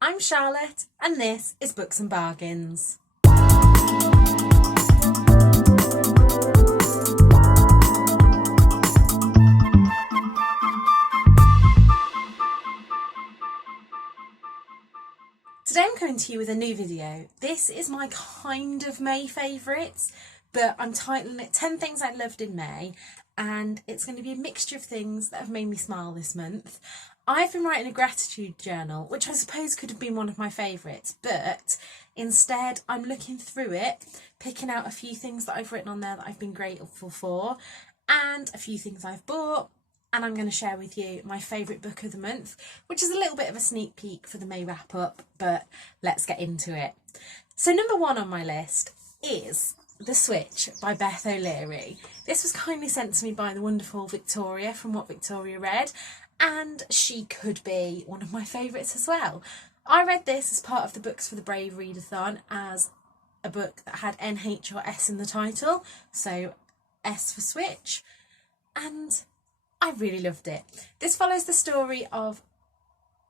I'm Charlotte and this is Books and Bargains. Today I'm coming to you with a new video. This is my kind of May favourites, but I'm titling it 10 Things I Loved in May, and it's going to be a mixture of things that have made me smile this month. I've been writing a gratitude journal, which I suppose could have been one of my favourites, but instead I'm looking through it, picking out a few things that I've written on there that I've been grateful for, and a few things I've bought, and I'm going to share with you my favourite book of the month, which is a little bit of a sneak peek for the May wrap up, but let's get into it. So number one on my list is The Switch by Beth O'Leary. This was kindly sent to me by the wonderful Victoria from What Victoria Read, and she could be one of my favourites as well. I read this as part of the Books for the Brave readathon as a book that had NH or S in the title, so S for Switch, and I really loved it. This follows the story of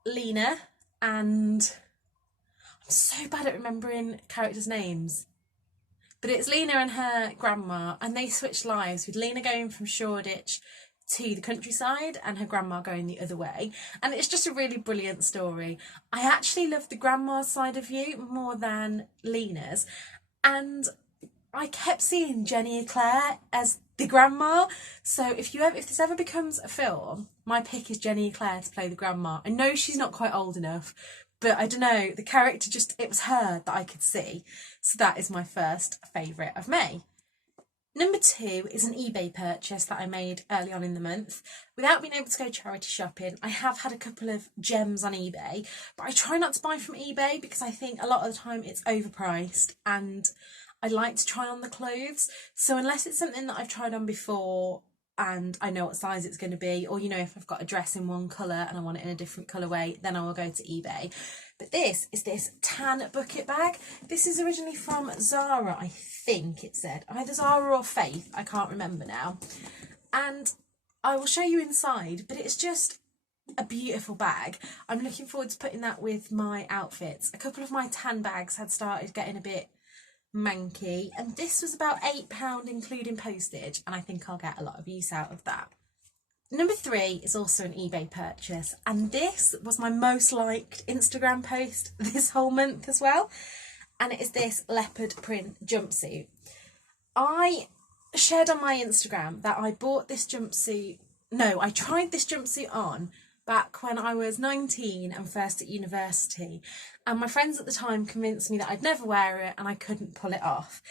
Lena and I'm so bad at remembering characters' names. But it's Lena and her grandma, and they switch lives, with Lena going from Shoreditch to the countryside and her grandma going the other way. And it's just a really brilliant story. I actually love the grandma's side of view more than Lena's. And I kept seeing Jenny Eclair as the grandma. So if this ever becomes a film, my pick is Jenny Eclair to play the grandma. I know she's not quite old enough, but I don't know, the character it was her that I could see. So that is my first favourite of May. Number two is an eBay purchase that I made early on in the month. Without being able to go charity shopping, I have had a couple of gems on eBay, but I try not to buy from eBay because I think a lot of the time it's overpriced and I like to try on the clothes. So unless it's something that I've tried on before and I know what size it's going to be, or if I've got a dress in one colour and I want it in a different colourway, then I will go to eBay. But this is this tan bucket bag. This is originally from Zara, I think it said. Either Zara or Faith, I can't remember now. And I will show you inside, but it's just a beautiful bag. I'm looking forward to putting that with my outfits. A couple of my tan bags had started getting a bit manky, and this was about £8 including postage, and I think I'll get a lot of use out of that. Number three is also an eBay purchase, and this was my most liked Instagram post this whole month as well, and it is this leopard print jumpsuit. I shared on my Instagram that I tried this jumpsuit on back when I was 19 and first at university, and my friends at the time convinced me that I'd never wear it and I couldn't pull it off.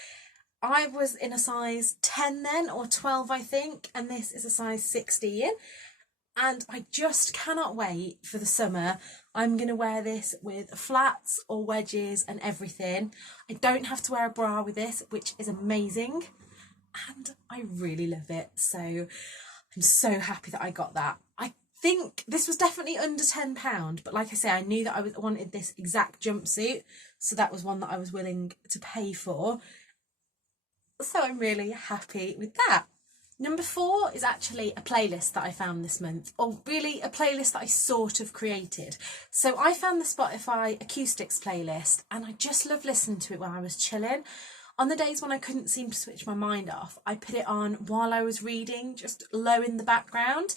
I was in a size 10 then, or 12 I think, and this is a size 16, and I just cannot wait for the summer. I'm going to wear this with flats or wedges and everything. I don't have to wear a bra with this, which is amazing, and I really love it, so I'm so happy that I got that. I think this was definitely under £10, but like I say, I knew that I wanted this exact jumpsuit, so that was one that I was willing to pay for. So I'm really happy with that. Number four is actually a playlist that I found this month, or really a playlist that I sort of created. So I found the Spotify Acoustics playlist, and I just love listening to it when I was chilling. On the days when I couldn't seem to switch my mind off, I put it on while I was reading, just low in the background.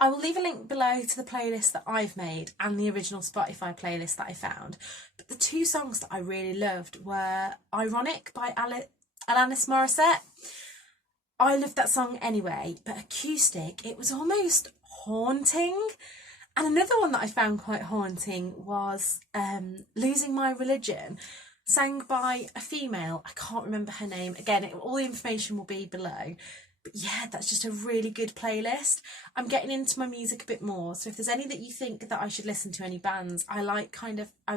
I will leave a link below to the playlist that I've made and the original Spotify playlist that I found. But the two songs that I really loved were Ironic by Alanis Morissette. I loved that song anyway, but Acoustic, it was almost haunting. And another one that I found quite haunting was Losing My Religion, sang by a female. I can't remember her name. Again, all the information will be below. But yeah, that's just a really good playlist. I'm getting into my music a bit more, so if there's any that you think that I should listen to, any bands, I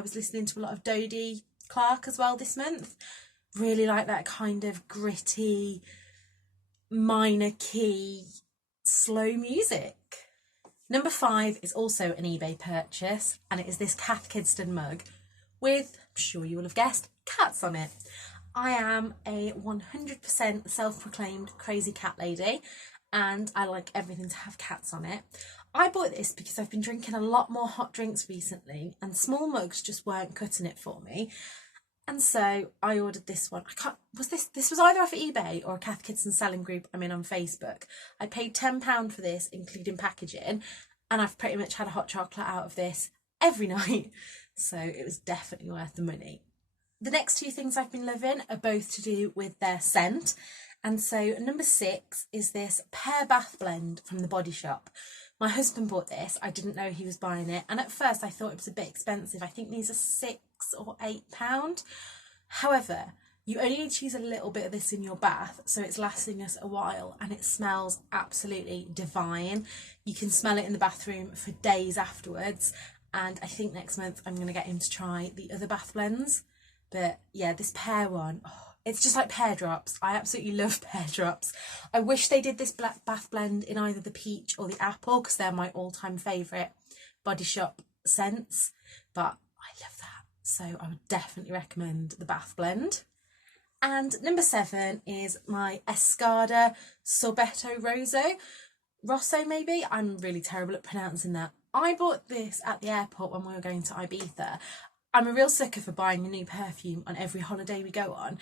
was listening to a lot of Dodie Clark as well this month. Really like that kind of gritty, minor key, slow music. Number five is also an eBay purchase, and it is this Cath Kidston mug with, I'm sure you will have guessed, cats on it. I am a 100% self-proclaimed crazy cat lady, and I like everything to have cats on it. I bought this because I've been drinking a lot more hot drinks recently and small mugs just weren't cutting it for me. And so I ordered this one. This was either off eBay or a Kath Kidston selling group I'm in on Facebook. I paid £10 for this, including packaging, and I've pretty much had a hot chocolate out of this every night. So it was definitely worth the money. The next two things I've been loving are both to do with their scent. And so number 6 is this pear bath blend from the Body Shop. My husband bought this. I didn't know he was buying it. And at first I thought it was a bit expensive. I think these are £6 or £8. However, you only need to use a little bit of this in your bath, so it's lasting us a while, and it smells absolutely divine. You can smell it in the bathroom for days afterwards. And I think next month I'm going to get him to try the other bath blends. But yeah, this pear one, it's just like pear drops. I absolutely love pear drops. I wish they did this black bath blend in either the peach or the apple, because they're my all-time favourite Body Shop scents. But I love that. So I would definitely recommend the bath blend. And number 7 is my Escada Sorbetto Rosso maybe? I'm really terrible at pronouncing that. I bought this at the airport when we were going to Ibiza. I'm a real sucker for buying a new perfume on every holiday we go on.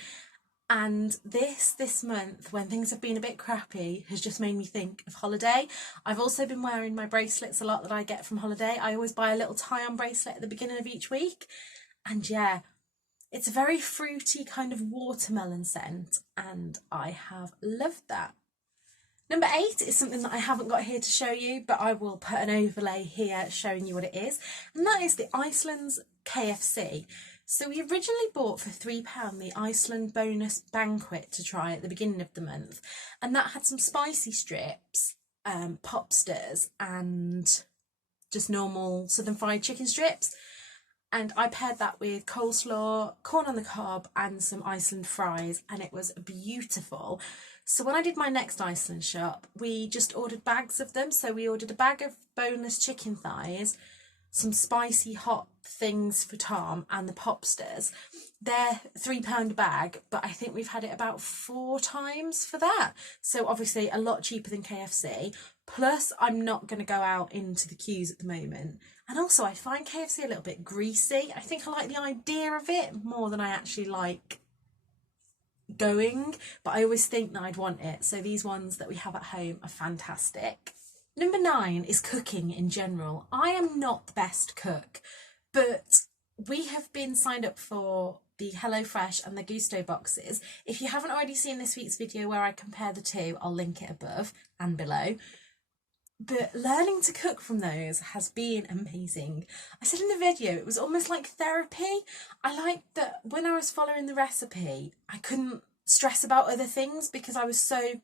And this month, when things have been a bit crappy, has just made me think of holiday. I've also been wearing my bracelets a lot that I get from holiday. I always buy a little tie-on bracelet at the beginning of each week. And yeah, it's a very fruity kind of watermelon scent, and I have loved that. Number 8 is something that I haven't got here to show you, but I will put an overlay here showing you what it is. And that is the Iceland's KFC. So we originally bought for £3 the Iceland bonus banquet to try at the beginning of the month. And that had some spicy strips, popsters, and just normal southern fried chicken strips. And I paired that with coleslaw, corn on the cob, and some Iceland fries, and it was beautiful. So when I did my next Iceland shop, we just ordered bags of them. So we ordered a bag of boneless chicken thighs, some spicy hot things for Tom, and the popsters. They're £3 a bag, but I think we've had it about 4 times for that. So obviously a lot cheaper than KFC. Plus, I'm not going to go out into the queues at the moment. And also, I find KFC a little bit greasy. I think I like the idea of it more than I actually like going. But I always think that I'd want it. So these ones that we have at home are fantastic. Number 9 is cooking in general. I am not the best cook, but we have been signed up for the HelloFresh and the Guosto boxes. If you haven't already seen this week's video where I compare the two, I'll link it above and below. But learning to cook from those has been amazing. I said in the video, it was almost like therapy. I liked that when I was following the recipe, I couldn't stress about other things because I was so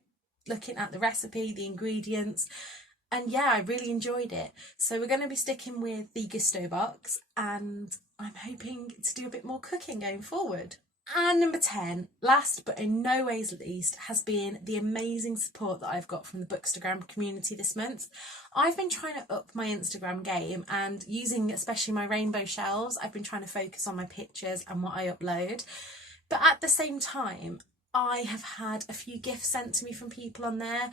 looking at the recipe, the ingredients. And yeah, I really enjoyed it. So we're going to be sticking with the Guosto box, and I'm hoping to do a bit more cooking going forward. And number 10, last but in no ways least, has been the amazing support that I've got from the Bookstagram community this month. I've been trying to up my Instagram game, and using especially my rainbow shelves, I've been trying to focus on my pictures and what I upload. But at the same time, I have had a few gifts sent to me from people on there,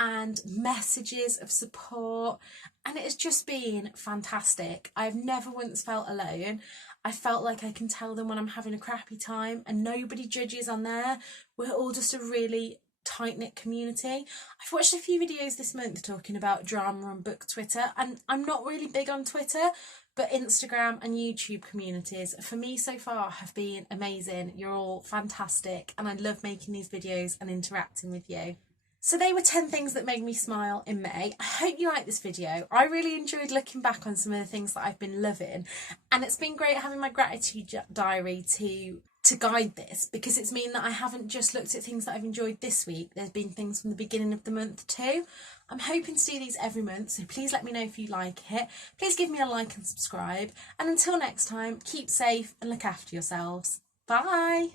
and messages of support, and it has just been fantastic. I've never once felt alone. I felt like I can tell them when I'm having a crappy time, and nobody judges on there. We're all just a really tight-knit community. I've watched a few videos this month talking about drama on book Twitter, and I'm not really big on Twitter, but Instagram and YouTube communities for me so far have been amazing. You're all fantastic, and I love making these videos and interacting with you. So they were 10 things that made me smile in May. I hope you like this video. I really enjoyed looking back on some of the things that I've been loving, and it's been great having my gratitude diary to guide this, because it's mean that I haven't just looked at things that I've enjoyed this week. There's been things from the beginning of the month too. I'm hoping to do these every month, so please let me know if you like it. Please give me a like and subscribe, and until next time, keep safe and look after yourselves. Bye!